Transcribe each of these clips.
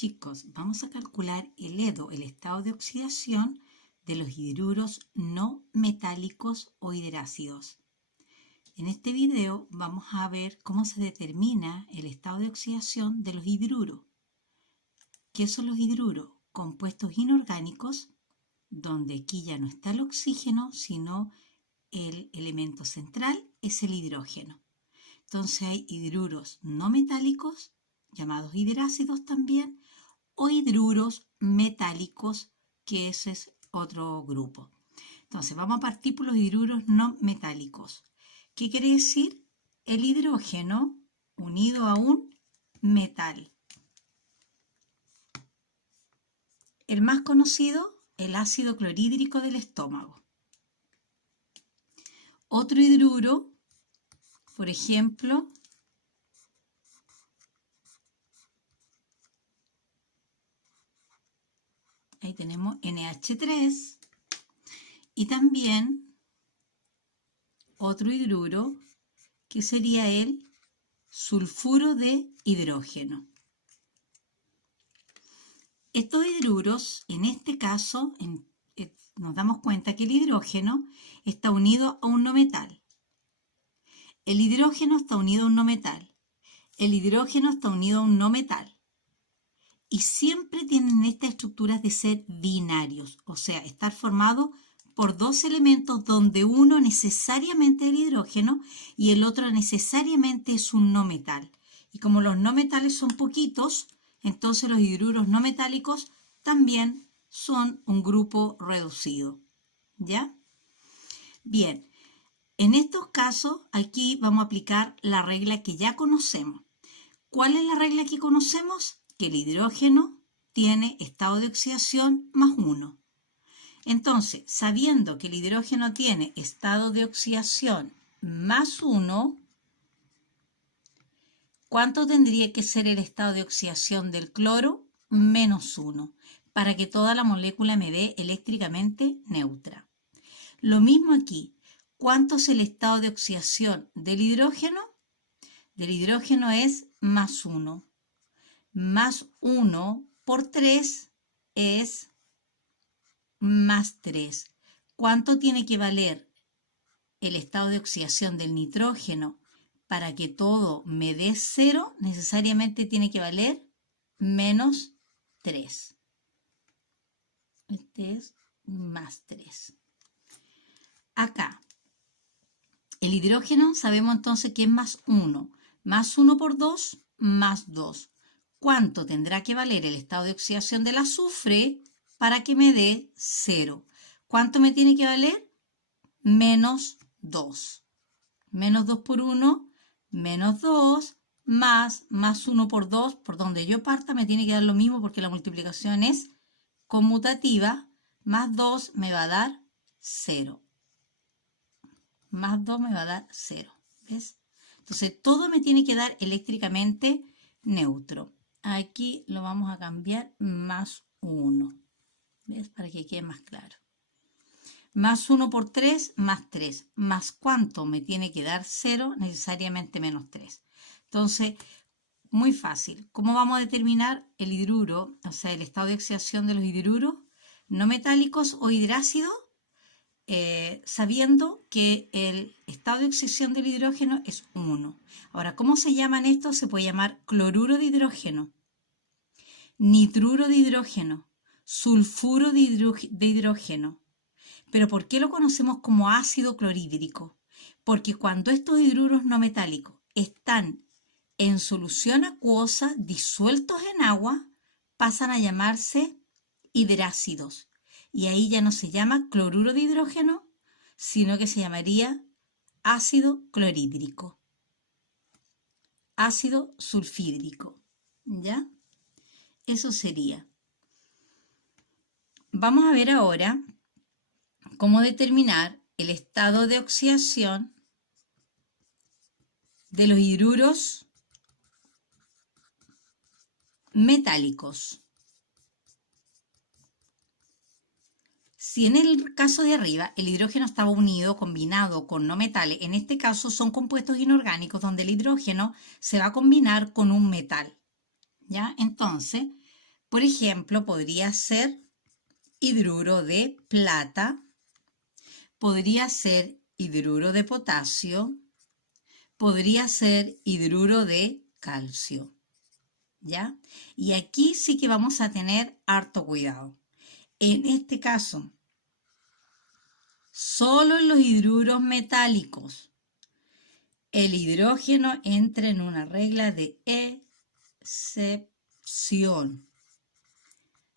Chicos, vamos a calcular el EDO, el estado de oxidación de los hidruros no metálicos o hidrácidos. En este video vamos a ver cómo se determina el estado de oxidación de los hidruros. ¿Qué son los hidruros? Compuestos inorgánicos, donde aquí ya no está el oxígeno, sino el elemento central es el hidrógeno. Entonces hay hidruros no metálicos, llamados hidrácidos también, o hidruros metálicos, que ese es otro grupo. Entonces vamos a partir por los hidruros no metálicos. ¿Qué quiere decir? El hidrógeno unido a un metal. El más conocido, el ácido clorhídrico del estómago. Otro hidruro, por ejemplo, ahí tenemos NH3 y también otro hidruro que sería el sulfuro de hidrógeno. Estos hidruros, en este caso, nos damos cuenta que el hidrógeno está unido a un no metal. El hidrógeno está unido a un no metal. El hidrógeno está unido a un no metal. Y siempre tienen estas estructuras de ser binarios, o sea, estar formados por dos elementos donde uno necesariamente es el hidrógeno y el otro necesariamente es un no metal. Y como los no metales son poquitos, entonces los hidruros no metálicos también son un grupo reducido. ¿Ya? Bien, en estos casos aquí vamos a aplicar la regla que ya conocemos. ¿Cuál es la regla que conocemos? Que el hidrógeno tiene estado de oxidación más 1. Entonces, sabiendo que el hidrógeno tiene estado de oxidación más 1, ¿cuánto tendría que ser el estado de oxidación del cloro? Menos 1, para que toda la molécula me dé eléctricamente neutra. Lo mismo aquí. ¿Cuánto es el estado de oxidación del hidrógeno? Del hidrógeno es más 1. Más 1 por 3 es más 3. ¿Cuánto tiene que valer el estado de oxidación del nitrógeno para que todo me dé 0? Necesariamente tiene que valer menos 3. Este es más 3. Acá, el hidrógeno sabemos entonces que es más 1. Más 1 por 2, más 2. ¿Cuánto tendrá que valer el estado de oxidación del azufre para que me dé 0? ¿Cuánto me tiene que valer? Menos 2. Menos 2 por 1, menos 2, más 1 por 2, por donde yo parta me tiene que dar lo mismo porque la multiplicación es conmutativa, más 2 me va a dar 0. Más 2 me va a dar 0. ¿Ves? Entonces todo me tiene que dar eléctricamente neutro. Aquí lo vamos a cambiar más 1. ¿Ves? Para que quede más claro. Más 1 por 3, más 3. ¿Más cuánto me tiene que dar? 0, necesariamente menos 3. Entonces, muy fácil. ¿Cómo vamos a determinar el hidruro, o sea, el estado de oxidación de los hidruros no metálicos o hidrácidos? Sabiendo que el estado de oxidación del hidrógeno es 1. Ahora, ¿cómo se llaman estos? Se puede llamar cloruro de hidrógeno, nitruro de hidrógeno, sulfuro de hidrógeno. ¿Pero por qué lo conocemos como ácido clorhídrico? Porque cuando estos hidruros no metálicos están en solución acuosa, disueltos en agua, pasan a llamarse hidrácidos. Y ahí ya no se llama cloruro de hidrógeno, sino que se llamaría ácido clorhídrico. Ácido sulfídrico. ¿Ya? Eso sería. Vamos a ver ahora cómo determinar el estado de oxidación de los hidruros metálicos. Si en el caso de arriba el hidrógeno estaba unido, combinado con no metales, en este caso son compuestos inorgánicos donde el hidrógeno se va a combinar con un metal. ¿Ya? Entonces, Por ejemplo, podría ser hidruro de plata, podría ser hidruro de potasio, podría ser hidruro de calcio, ¿ya? Y aquí sí que vamos a tener harto cuidado. En este caso, solo en los hidruros metálicos, el hidrógeno entra en una regla de excepción,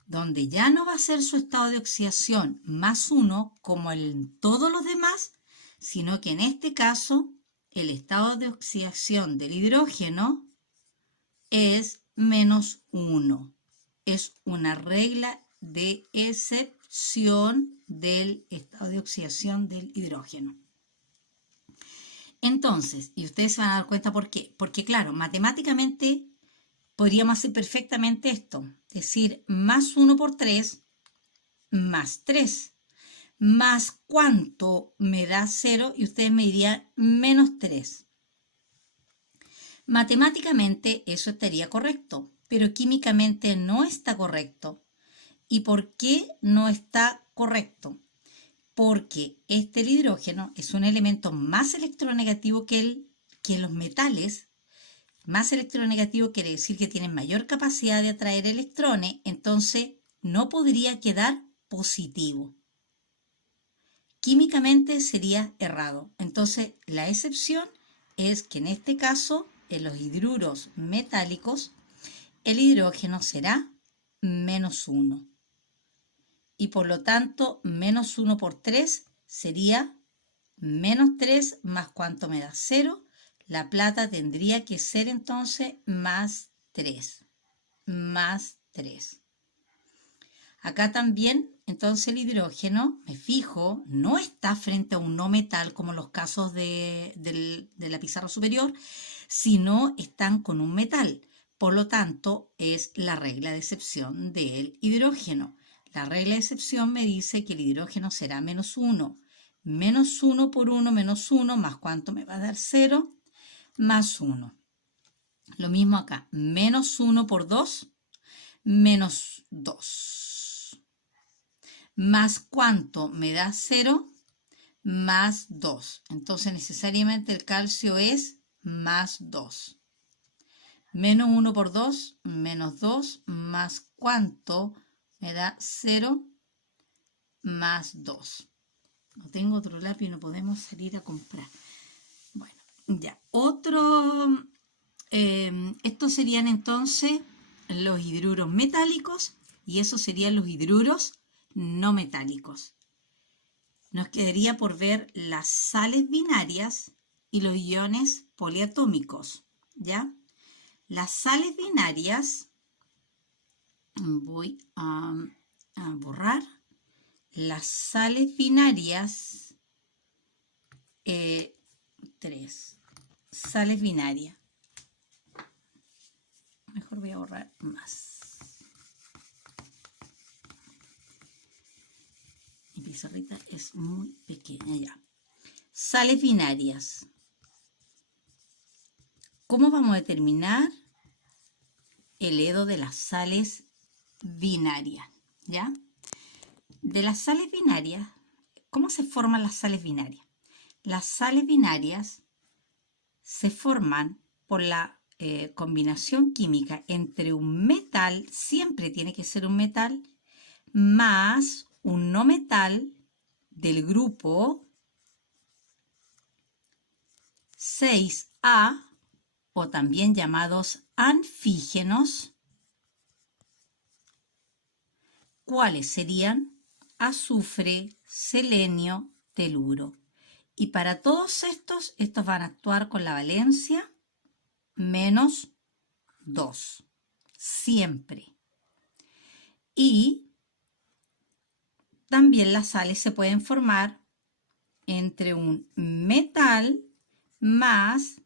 donde ya no va a ser su estado de oxidación más 1 como en todos los demás, sino que en este caso el estado de oxidación del hidrógeno es menos 1. Es una regla de excepción del estado de oxidación del hidrógeno. Entonces, y ustedes se van a dar cuenta por qué. Porque claro, matemáticamente podríamos hacer perfectamente esto. Es decir, más 1 por 3, más 3. Más cuánto me da 0 y ustedes me dirían menos 3. Matemáticamente eso estaría correcto, pero químicamente no está correcto. ¿Y por qué no está correcto? Porque el hidrógeno es un elemento más electronegativo que los metales. Más electronegativo quiere decir que tiene mayor capacidad de atraer electrones, entonces no podría quedar positivo. Químicamente sería errado. Entonces la excepción es que en este caso, en los hidruros metálicos, el hidrógeno será menos 1. Y por lo tanto, menos 1 por 3 sería menos 3 más cuánto me da 0. La plata tendría que ser entonces más 3. Más 3. Acá también, entonces el hidrógeno, me fijo, no está frente a un no metal como los casos de la pizarra superior, sino están con un metal. Por lo tanto, es la regla de excepción del hidrógeno. La regla de excepción me dice que el hidrógeno será menos 1. Menos 1 por 1 menos 1, más cuánto me va a dar 0, más 1. Lo mismo acá, menos 1 por 2, menos 2. Más cuánto me da 0, más 2. Entonces necesariamente el calcio es más 2. Menos 1 por 2, menos 2, más cuánto me da 0, más 2. No tengo otro lápiz, no podemos salir a comprar. Bueno, ya. Estos serían entonces los hidruros metálicos y esos serían los hidruros no metálicos. Nos quedaría por ver las sales binarias y los iones poliatómicos, ¿ya? Las sales binarias, voy a borrar. Las sales binarias, 3, sales binarias. Mejor voy a borrar más. Mi pizarrita es muy pequeña ya. Sales binarias. ¿Cómo vamos a determinar el EDO de las sales binarias? ¿Ya? De las sales binarias, ¿cómo se forman las sales binarias? Las sales binarias se forman por la combinación química entre un metal, siempre tiene que ser un metal, más un no metal del grupo 6A, o también llamados anfígenos, ¿cuáles serían? Azufre, selenio, teluro. Y para todos estos van a actuar con la valencia menos 2, siempre. Y también las sales se pueden formar entre un metal más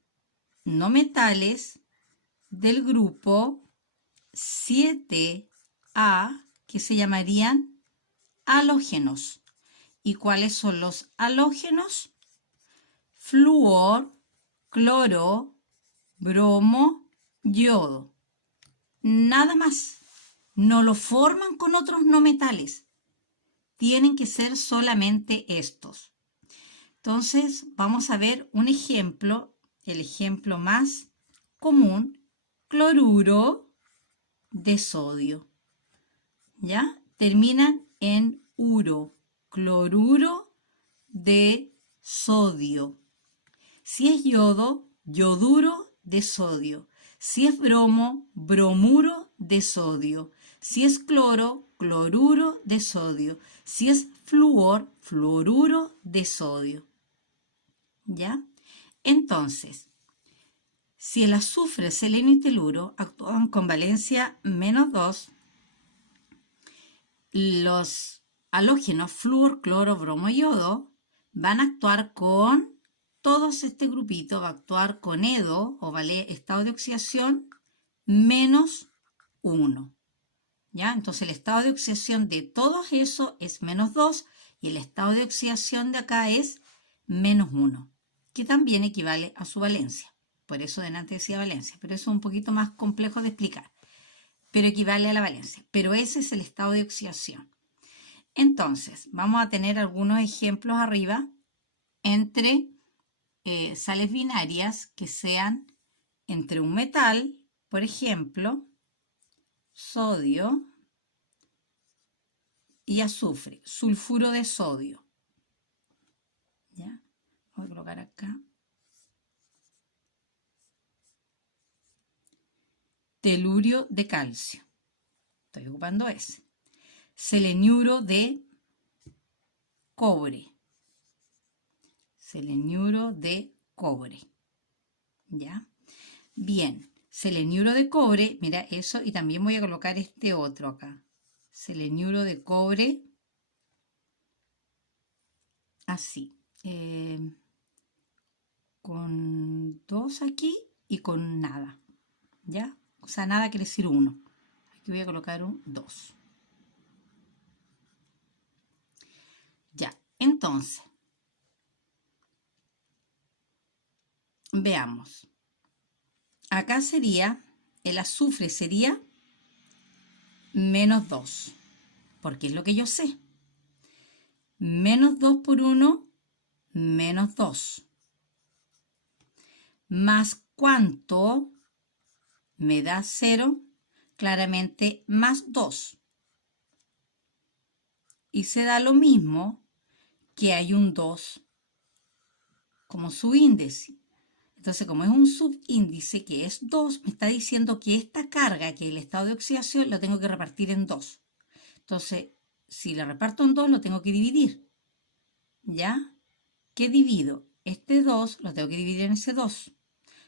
no metales del grupo 7A, que se llamarían halógenos. ¿Y cuáles son los halógenos? Flúor, cloro, bromo, yodo. Nada más. no lo forman con otros no metales. Tienen que ser solamente estos. Entonces, vamos a ver un ejemplo, el ejemplo más común, cloruro de sodio. ¿Ya? Terminan en uro, cloruro de sodio. Si es yodo, yoduro de sodio. Si es bromo, bromuro de sodio. Si es cloro, cloruro de sodio. Si es flúor, fluoruro de sodio. ¿Ya? Entonces, si el azufre, selenio y teluro actúan con valencia -2, los halógenos flúor, cloro, bromo y yodo van a actuar con todos este grupito, va a actuar con EDO o estado de oxidación -1. ¿Ya? Entonces el estado de oxidación de todos esos es -2 y el estado de oxidación de acá es -1, que también equivale a su valencia. Por eso delante decía valencia, pero eso es un poquito más complejo de explicar. Pero equivale a la valencia. Pero ese es el estado de oxidación. Entonces, vamos a tener algunos ejemplos arriba entre sales binarias que sean entre un metal, por ejemplo, sodio y azufre, sulfuro de sodio. ¿Ya? Voy a colocar acá. Telurio de calcio. Estoy ocupando ese. Seleniuro de cobre. Seleniuro de cobre. ¿Ya? Bien, seleniuro de cobre, mira eso, y también voy a colocar este otro acá. Seleniuro de cobre, así, con 2 aquí y con nada, ¿ya? O sea, nada quiere decir 1. Aquí voy a colocar un 2. Ya, entonces, veamos. Acá sería, el azufre sería -2, porque es lo que yo sé. -2 por 1, -2. Más cuánto me da 0, claramente +2. Y se da lo mismo que hay un 2 como subíndice. Entonces, como es un subíndice que es 2, me está diciendo que esta carga, que es el estado de oxidación, lo tengo que repartir en 2. Entonces, si la reparto en 2, lo tengo que dividir. ¿Ya? ¿Qué divido? Este 2 lo tengo que dividir en ese 2.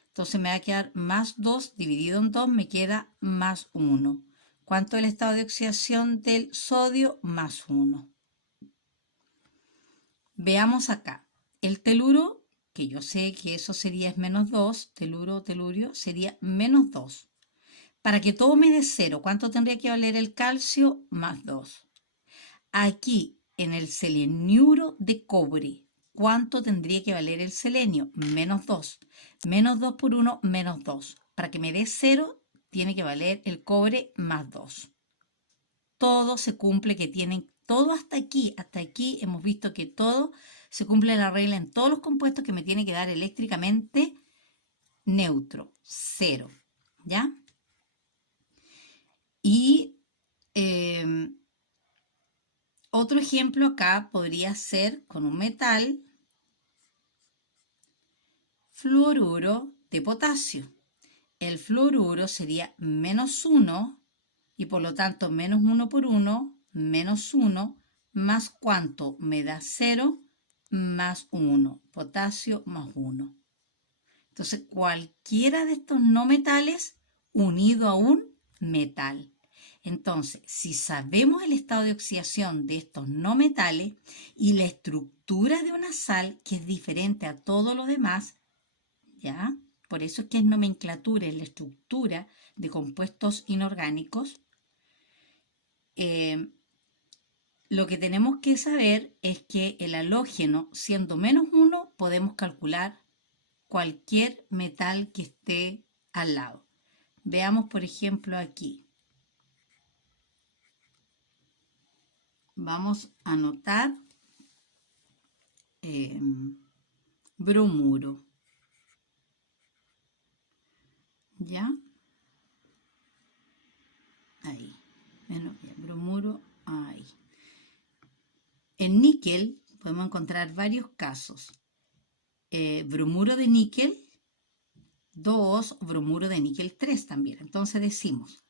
Entonces me va a quedar +2 dividido en 2, me queda +1. ¿Cuánto es el estado de oxidación del sodio? +1. Veamos acá. El teluro, que yo sé que eso sería es -2, teluro, telurio, sería -2. Para que todo me dé 0, ¿cuánto tendría que valer el calcio? +2. Aquí, en el seleniuro de cobre, ¿cuánto tendría que valer el selenio? -2. -2 por 1, -2. Para que me dé 0, tiene que valer el cobre +2. Todo se cumple, que tienen todo hasta aquí hemos visto que todo se cumple la regla en todos los compuestos que me tiene que dar eléctricamente neutro, 0, ¿ya? Y otro ejemplo acá podría ser con un metal, fluoruro de potasio. El fluoruro sería -1 y por lo tanto -1 por 1, -1, más cuánto me da 0, +1, potasio +1. Entonces cualquiera de estos no metales unido a un metal. Entonces, si sabemos el estado de oxidación de estos no metales y la estructura de una sal, que es diferente a todo lo demás, ¿ya? Por eso es que es nomenclatura, es la estructura de compuestos inorgánicos. Lo que tenemos que saber es que el halógeno, siendo -1, podemos calcular cualquier metal que esté al lado. Veamos, por ejemplo, aquí. vamos a anotar bromuro. ¿Ya? Ahí. Bueno, bromuro, ahí. En níquel podemos encontrar varios casos. Bromuro de níquel 2, bromuro de níquel 3 también. Entonces decimos,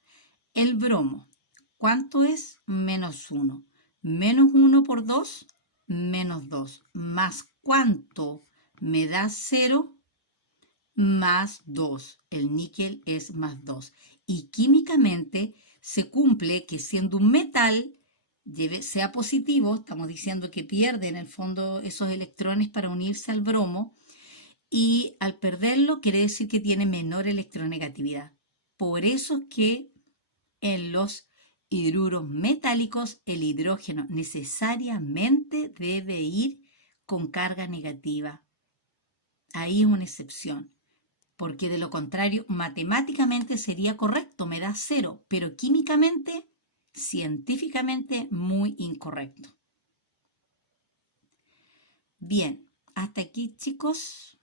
el bromo, ¿cuánto es? Menos 1. Menos 1 por 2, menos 2. Más ¿cuánto me da 0? Más 2. El níquel es más 2. Y químicamente se cumple que siendo un metal, sea positivo, estamos diciendo que pierde en el fondo esos electrones para unirse al bromo, y al perderlo quiere decir que tiene menor electronegatividad. Por eso es que en los hidruros metálicos el hidrógeno necesariamente debe ir con carga negativa. Ahí es una excepción, porque de lo contrario matemáticamente sería correcto, me da 0, pero químicamente, científicamente muy incorrecto. Bien, hasta aquí chicos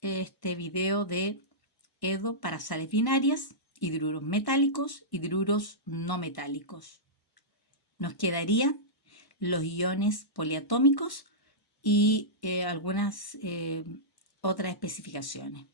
este video de EDO para sales binarias, hidruros metálicos, hidruros no metálicos. Nos quedarían los iones poliatómicos y algunas otras especificaciones.